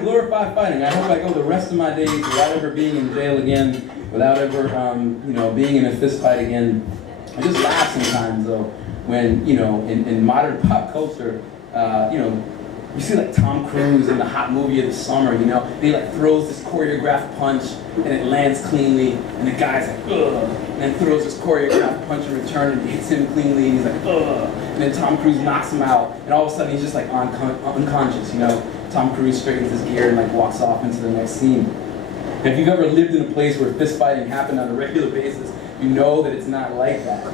to glorify fighting. I hope I go the rest of my days without ever being in jail again, without ever, being in a fist fight again. I just laugh sometimes, though, when, in modern pop culture, you see like Tom Cruise in the hot movie of the summer, he like throws this choreographed punch and it lands cleanly, and the guy's like, ugh, and then throws this choreographed punch in return and hits him cleanly, and he's like, ugh, and then Tom Cruise knocks him out, and all of a sudden he's just like unconscious, Tom Cruise straightens his gear and like walks off into the next scene. And if you've ever lived in a place where fist fighting happened on a regular basis, you know that it's not like that,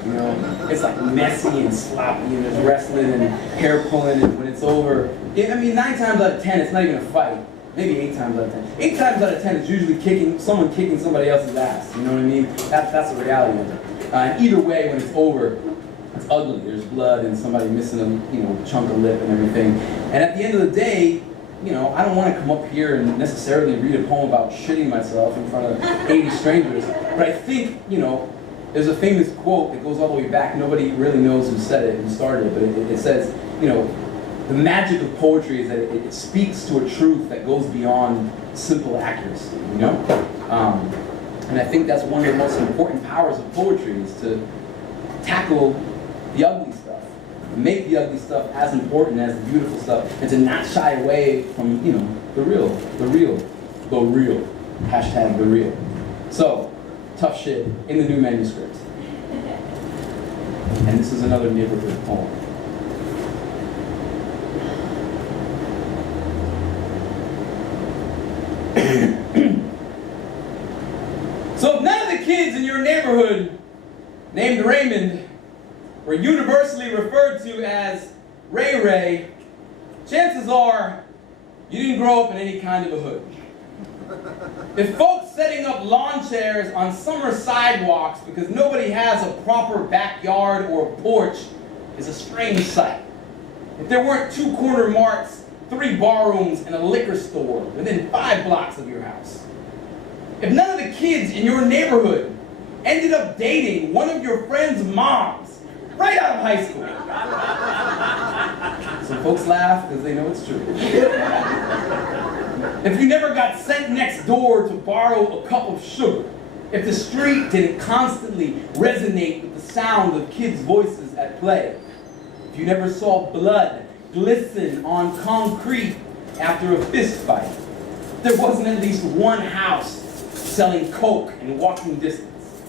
It's like messy and sloppy, and there's wrestling and hair pulling, and when it's over, 9 times out of 10, it's not even a fight. Maybe 8 times out of 10. 8 times out of 10, it's usually someone kicking somebody else's ass, you know what I mean? That's the reality of it. And either way, when it's over, it's ugly. There's blood and somebody missing a chunk of lip and everything. And at the end of the day, I don't want to come up here and necessarily read a poem about shitting myself in front of 80 strangers, but I think, there's a famous quote that goes all the way back. Nobody really knows who said it, who started it, but it says, the magic of poetry is that it speaks to a truth that goes beyond simple accuracy, And I think that's one of the most important powers of poetry, is to tackle the ugly stuff, make the ugly stuff as important as the beautiful stuff, and to not shy away from, the real. Hashtag the real. So, tough shit in the new manuscript. And this is another neighborhood poem. So if none of the kids in your neighborhood named Raymond were universally referred to as Ray Ray, chances are you didn't grow up in any kind of a hood. If folks setting up lawn chairs on summer sidewalks because nobody has a proper backyard or porch is a strange sight. If there weren't 2 corner marts, 3 barrooms, and a liquor store within 5 blocks of your house. If none of the kids in your neighborhood ended up dating one of your friend's moms right out of high school. Some folks laugh because they know it's true. If you never got sent next door to borrow a cup of sugar, if the street didn't constantly resonate with the sound of kids' voices at play, if you never saw blood glisten on concrete after a fist fight, there wasn't at least one house selling coke in walking distance.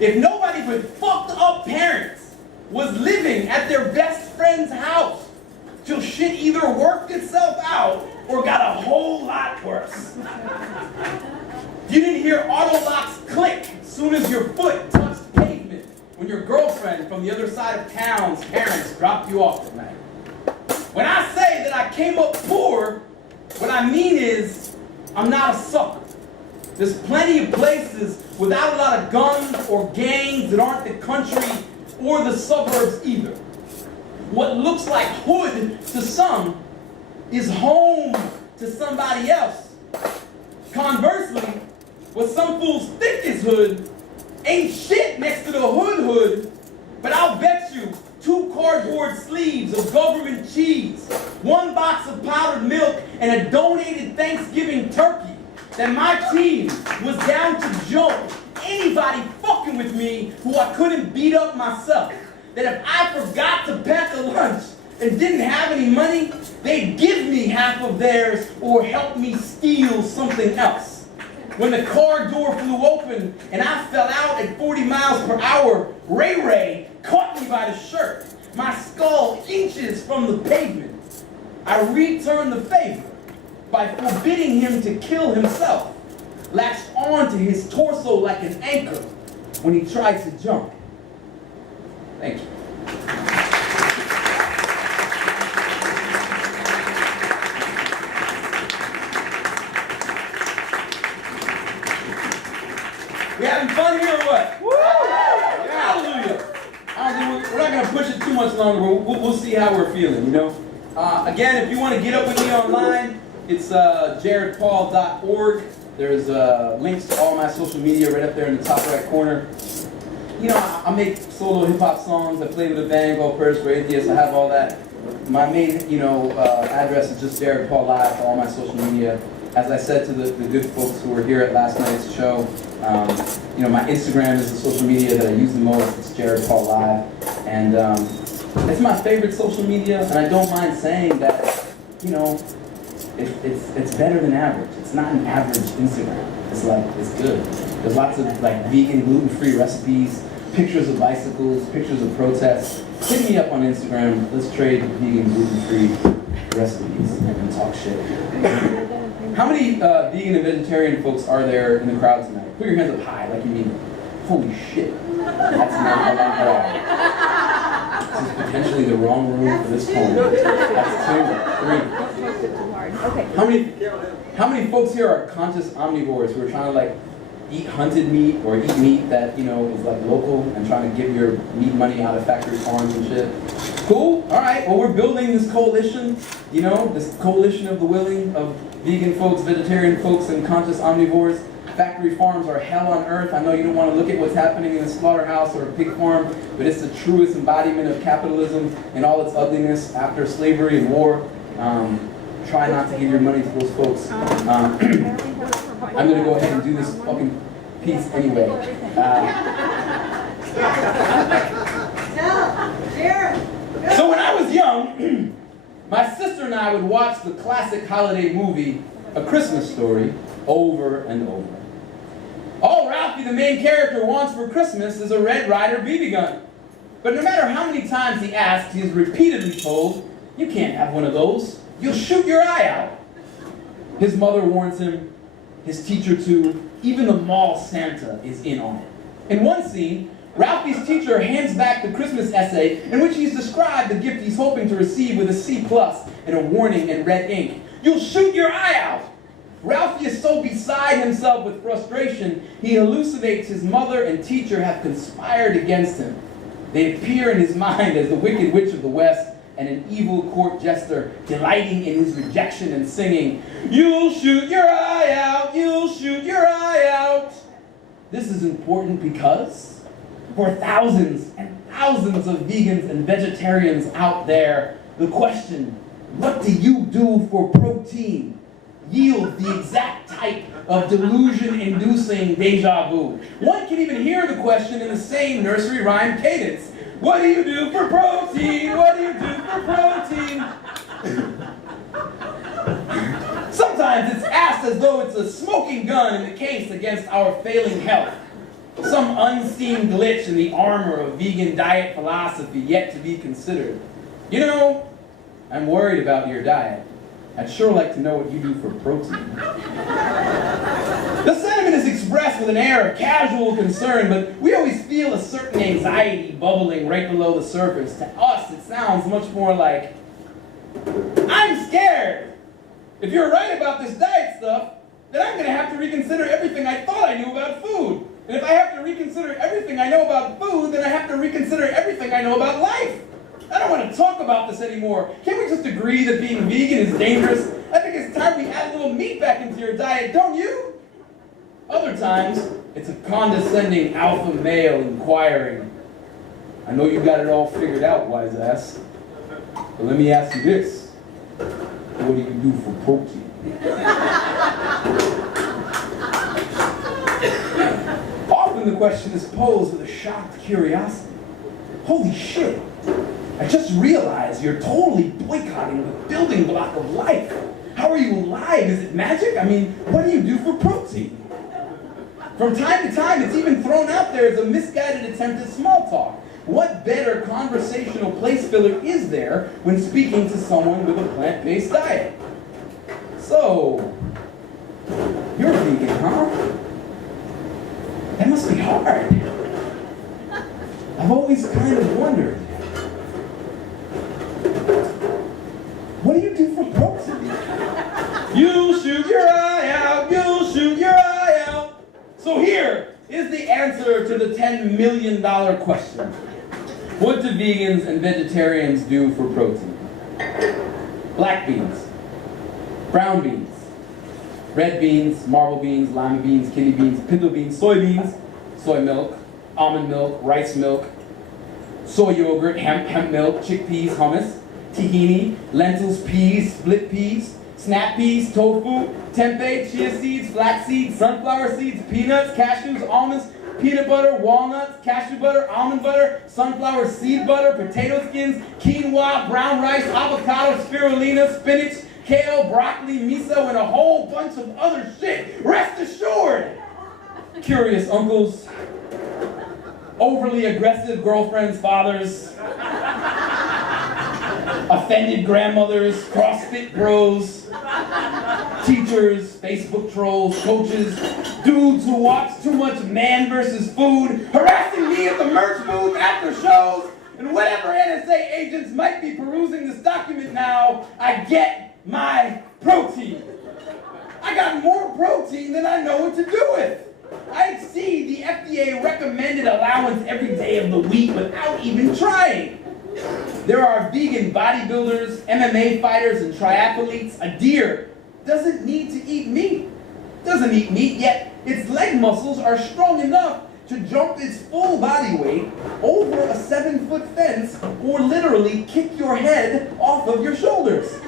If nobody with fucked up parents was living at their best friend's house till shit either worked itself out or got a whole lot worse. You didn't hear auto locks click as soon as your foot touched pavement when your girlfriend from the other side of town's parents dropped you off at night. When I say that I came up poor, what I mean is I'm not a sucker. There's plenty of places without a lot of guns or gangs that aren't the country or the suburbs either. What looks like hood to some is home to somebody else. Conversely, what some fools think is hood ain't shit next to the hood, but I'll bet you 2 cardboard sleeves of government cheese, 1 box of powdered milk, and a donated Thanksgiving turkey that my team was down to jump anybody fucking with me who I couldn't beat up myself. That if I forgot to pack a lunch and didn't have any money, they'd give me half of theirs or help me steal something else. When the car door flew open and I fell out at 40 miles per hour, Ray Ray caught me by the shirt, my skull inches from the pavement. I returned the favor by forbidding him to kill himself, latched onto his torso like an anchor when he tried to jump. Thank you. We having fun here or what? Woo! Hallelujah. We're not going to push it too much longer. We'll see how we're feeling, Again, if you want to get up with me online, it's jaredpaul.org. There's links to all my social media right up there in the top right corner. I make solo hip-hop songs. I play with a band called Prayers for Atheists. I have all that. My main, address is just Jared Paul Live for all my social media. as I said to the good folks who were here at last night's show, my Instagram is the social media that I use the most. It's Jared Paul Live. And it's my favorite social media, and I don't mind saying that, it's better than average. It's not an average Instagram. It's good. There's lots of vegan, gluten-free recipes, pictures of bicycles, pictures of protests. Hit me up on Instagram. Let's trade vegan, gluten-free recipes and talk shit. How many vegan and vegetarian folks are there in the crowd tonight? Put your hands up high, like you mean it. Holy shit. That's not a lot at all. This is potentially the wrong room for this poem. That's 2, 3. How many folks here are conscious omnivores who are trying to eat hunted meat or eat meat that is local and trying to get your meat money out of factory farms and shit? Cool. All right. Well, we're building this coalition. This coalition of the willing, of vegan folks, vegetarian folks, and conscious omnivores. Factory farms are hell on earth. I know you don't want to look at what's happening in a slaughterhouse or a pig farm, but it's the truest embodiment of capitalism in all its ugliness after slavery and war. Try not to give your money to those folks. I'm going to go ahead and do this fucking piece anyway. So when I was young, my sister and I would watch the classic holiday movie, A Christmas Story, over and over. All Ralphie, the main character, wants for Christmas is a Red Ryder BB gun. But no matter how many times he asks, he is repeatedly told, "You can't have one of those. You'll shoot your eye out." His mother warns him, his teacher too, even the mall Santa is in on it. In one scene, Ralphie's teacher hands back the Christmas essay in which he's described the gift he's hoping to receive with a C+ and a warning in red ink. "You'll shoot your eye out." Ralphie is so beside himself with frustration, he hallucinates his mother and teacher have conspired against him. They appear in his mind as the Wicked Witch of the West and an evil court jester, delighting in his rejection and singing, "You'll shoot your eye out, you'll shoot your eye out." This is important because for thousands and thousands of vegans and vegetarians out there, the question, what do you do for protein? Yield the exact type of delusion-inducing deja vu. One can even hear the question in the same nursery rhyme cadence. What do you do for protein? What do you do for protein? Sometimes it's asked as though it's a smoking gun in the case against our failing health. Some unseen glitch in the armor of vegan diet philosophy yet to be considered. I'm worried about your diet. I'd sure like to know what you do for protein. The sentiment is expressed with an air of casual concern, but we always feel a certain anxiety bubbling right below the surface. To us, it sounds much more like, "I'm scared. If you're right about this diet stuff, then I'm going to have to reconsider everything I thought I knew about food. And if I have to reconsider everything I know about food, then I have to reconsider everything I know about life. I don't want to talk about this anymore. Can't we just agree that being vegan is dangerous? I think it's time we add a little meat back into your diet, don't you?" Other times, it's a condescending alpha male inquiring, "I know you got it all figured out, wise ass. But let me ask you this. What do you do for protein?" Often the question is posed with a shocked curiosity. "Holy shit. I just realized you're totally boycotting the building block of life. How are you alive? Is it magic? I mean, what do you do for protein?" From time to time, it's even thrown out there as a misguided attempt at small talk. What better conversational place filler is there when speaking to someone with a plant-based diet? "So, you're vegan, huh? That must be hard. I've always kind of wondered. What do you do for protein?" "You'll shoot your eye out, you'll shoot your eye out." So here is the answer to the $10 million question. What do vegans and vegetarians do for protein? Black beans, brown beans, red beans, marble beans, lima beans, kidney beans, pinto beans, soybeans, soy milk, almond milk, rice milk, soy yogurt, hemp milk, chickpeas, hummus, tahini, lentils, peas, split peas, snap peas, tofu, tempeh, chia seeds, flax seeds, sunflower seeds, peanuts, cashews, almonds, peanut butter, walnuts, cashew butter, almond butter, sunflower seed butter, potato skins, quinoa, brown rice, avocado, spirulina, spinach, kale, broccoli, miso, and a whole bunch of other shit. Rest assured, curious uncles, overly aggressive girlfriends, fathers, offended grandmothers, CrossFit bros, teachers, Facebook trolls, coaches, dudes who watch too much Man versus Food, harassing me at the merch booth after shows, and whatever NSA agents might be perusing this document now, I get my protein. I got more protein than I know what to do with. I exceed the FDA recommended allowance every day of the week without even trying. There are vegan bodybuilders, MMA fighters, and triathletes. A deer doesn't need to eat meat. Doesn't eat meat, yet its leg muscles are strong enough to jump its full body weight over a 7-foot fence or literally kick your head off of your shoulders.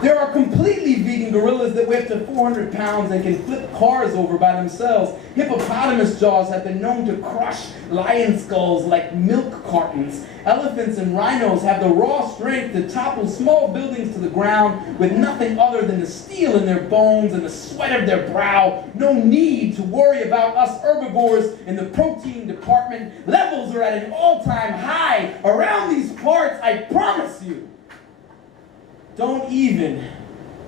There are completely vegan gorillas that weigh up to 400 pounds and can flip cars over by themselves. Hippopotamus jaws have been known to crush lion skulls like milk cartons. Elephants and rhinos have the raw strength to topple small buildings to the ground with nothing other than the steel in their bones and the sweat of their brow. No need to worry about us herbivores in the protein department. Levels are at an all-time high around these parts, I promise you. Don't even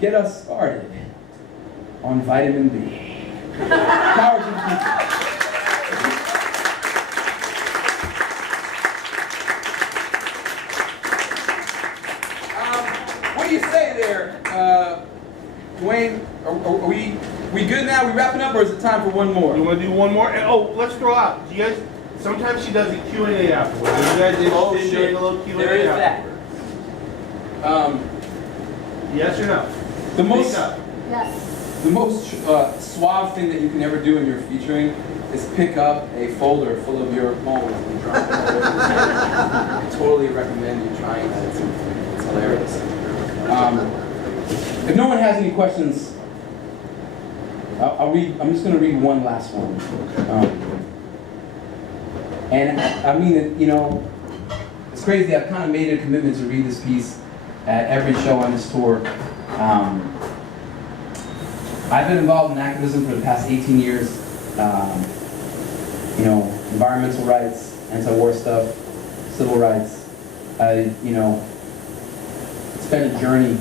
get us started on vitamin B. Power to the people. What do you say there, Dwayne? Are we good now? We wrapping up, or is it time for one more? You want to do one more? And, oh, let's throw out. Do you guys? Sometimes she does a Q&A afterwards. Are you guys interested in doing a little Q&A there is afterwards? Yes or no? The most, Yes. the most suave thing that you can ever do in your featuring is pick up a folder full of your poems and drop it all over. I totally recommend you trying that. It's hilarious. If no one has any questions, I'm just going to read one last one. And I mean, it's crazy. I've kind of made a commitment to read this piece at every show on this tour. I've been involved in activism for the past 18 years. Environmental rights, anti-war stuff, civil rights. It's been a journey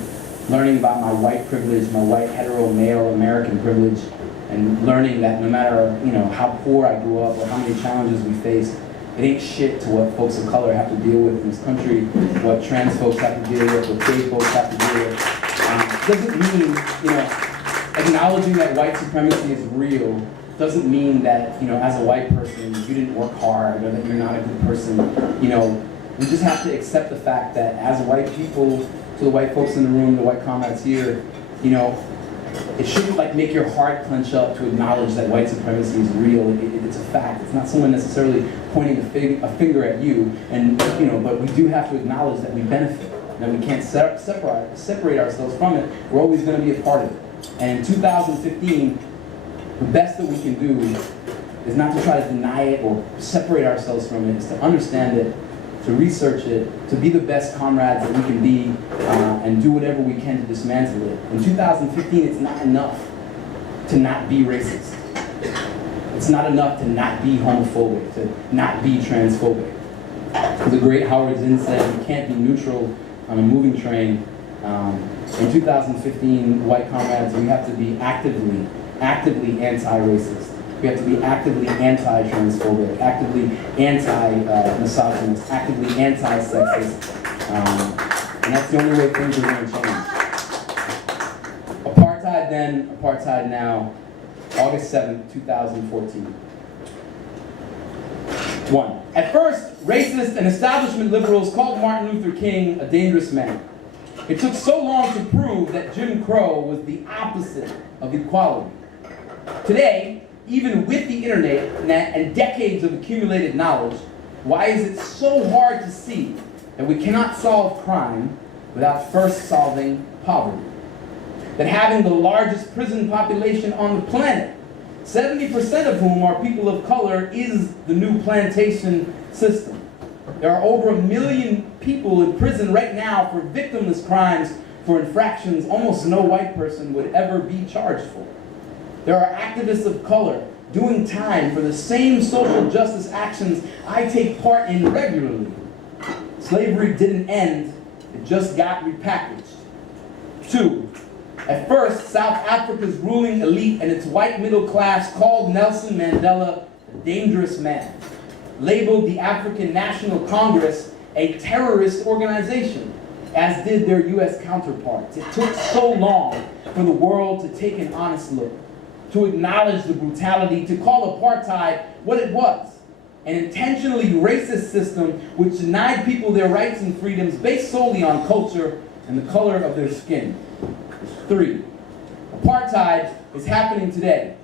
learning about my white privilege, my white hetero male American privilege, and learning that no matter how poor I grew up or how many challenges we faced, it ain't shit to what folks of color have to deal with in this country, what trans folks have to deal with, what gay folks have to deal with. Doesn't mean, acknowledging that white supremacy is real doesn't mean that, as a white person, you didn't work hard or that you're not a good person. We just have to accept the fact that as white people, to the white folks in the room, the white comrades here, it shouldn't make your heart clench up to acknowledge that white supremacy is real. It's a fact. It's not someone necessarily pointing a finger at you. And but we do have to acknowledge that we benefit. That we can't separate ourselves from it. We're always going to be a part of it. And in 2015, the best that we can do is not to try to deny it or separate ourselves from it. Is to understand it, to research it, to be the best comrades that we can be, and do whatever we can to dismantle it. In 2015, it's not enough to not be racist. It's not enough to not be homophobic, to not be transphobic. The great Howard Zinn said, you can't be neutral on a moving train. In 2015, white comrades, we have to be actively anti-racist. We have to be actively anti-transphobic, actively anti-misogynist, actively anti-sexist. And that's the only way things are going to change. Apartheid then, apartheid now, August 7th, 2014. 1. At first, racist and establishment liberals called Martin Luther King a dangerous man. It took so long to prove that Jim Crow was the opposite of equality. Today, even with the internet and decades of accumulated knowledge, why is it so hard to see that we cannot solve crime without first solving poverty? that having the largest prison population on the planet, 70% of whom are people of color, is the new plantation system. There are over 1 million people in prison right now for victimless crimes for infractions almost no white person would ever be charged for. There are activists of color doing time for the same social justice actions I take part in regularly. Slavery didn't end, it just got repackaged. 2, at first, South Africa's ruling elite and its white middle class called Nelson Mandela a dangerous man, labeled the African National Congress a terrorist organization, as did their US counterparts. It took so long for the world to take an honest look, to acknowledge the brutality, to call apartheid what it was, an intentionally racist system which denied people their rights and freedoms based solely on culture and the color of their skin. 3, apartheid is happening today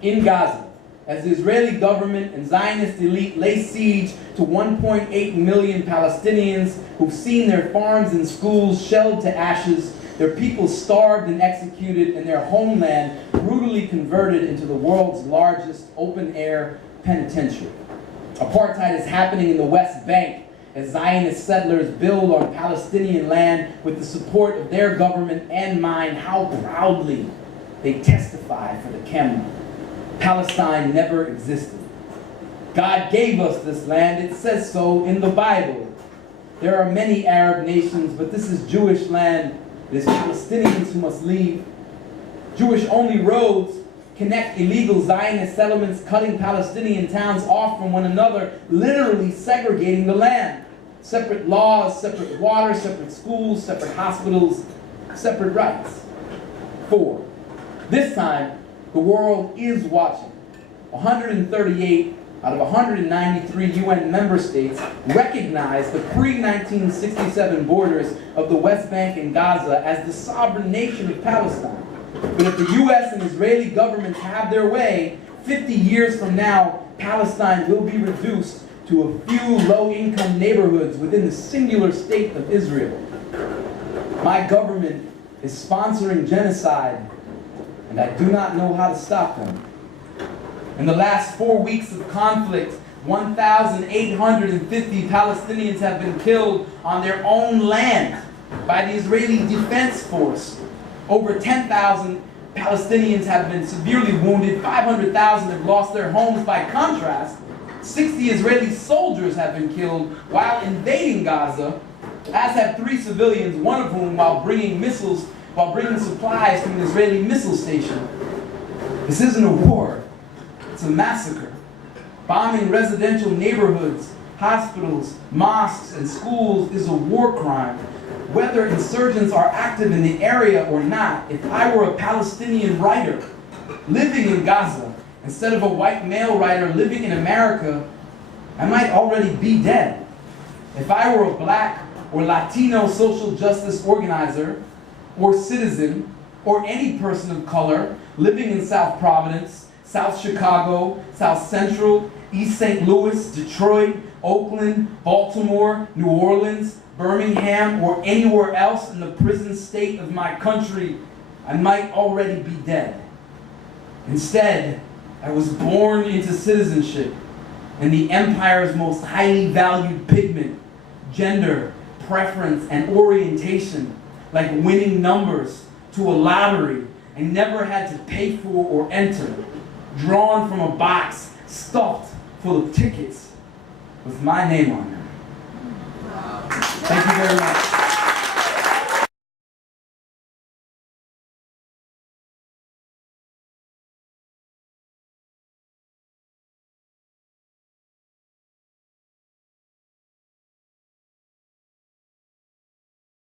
in Gaza as the Israeli government and Zionist elite lay siege to 1.8 million Palestinians who've seen their farms and schools shelled to ashes, their people starved and executed, and their homeland brutally converted into the world's largest open-air penitentiary. Apartheid is happening in the West Bank as Zionist settlers build on Palestinian land with the support of their government and mine. How proudly they testify for the camera. Palestine never existed. God gave us this land. It says so in the Bible. There are many Arab nations, but this is Jewish land. It is Palestinians who must leave. Jewish-only roads connect illegal Zionist settlements, cutting Palestinian towns off from one another, literally segregating the land. Separate laws, separate water, separate schools, separate hospitals, separate rights. 4, this time, the world is watching. 138 out of 193 UN member states recognize the pre-1967 borders of the West Bank and Gaza as the sovereign nation of Palestine. But if the US and Israeli governments have their way, 50 years from now, Palestine will be reduced to a few low-income neighborhoods within the singular state of Israel. My government is sponsoring genocide, and I do not know how to stop them. In the last 4 weeks of conflict, 1,850 Palestinians have been killed on their own land by the Israeli Defense Force. Over 10,000 Palestinians have been severely wounded. 500,000 have lost their homes. By contrast, 60 Israeli soldiers have been killed while invading Gaza, as have 3 civilians, one of whom while bringing supplies from an Israeli missile station. This isn't a war, it's a massacre. Bombing residential neighborhoods, hospitals, mosques, and schools is a war crime. Whether insurgents are active in the area or not, if I were a Palestinian writer living in Gaza, instead of a white male writer living in America, I might already be dead. If I were a black or Latino social justice organizer or citizen or any person of color living in South Providence, South Chicago, South Central, East St. Louis, Detroit, Oakland, Baltimore, New Orleans, Birmingham, or anywhere else in the prison state of my country, I might already be dead. Instead, I was born into citizenship and the empire's most highly valued pigment, gender, preference, and orientation, like winning numbers to a lottery, and never had to pay for or enter, drawn from a box stuffed full of tickets with my name on them. Thank you very much.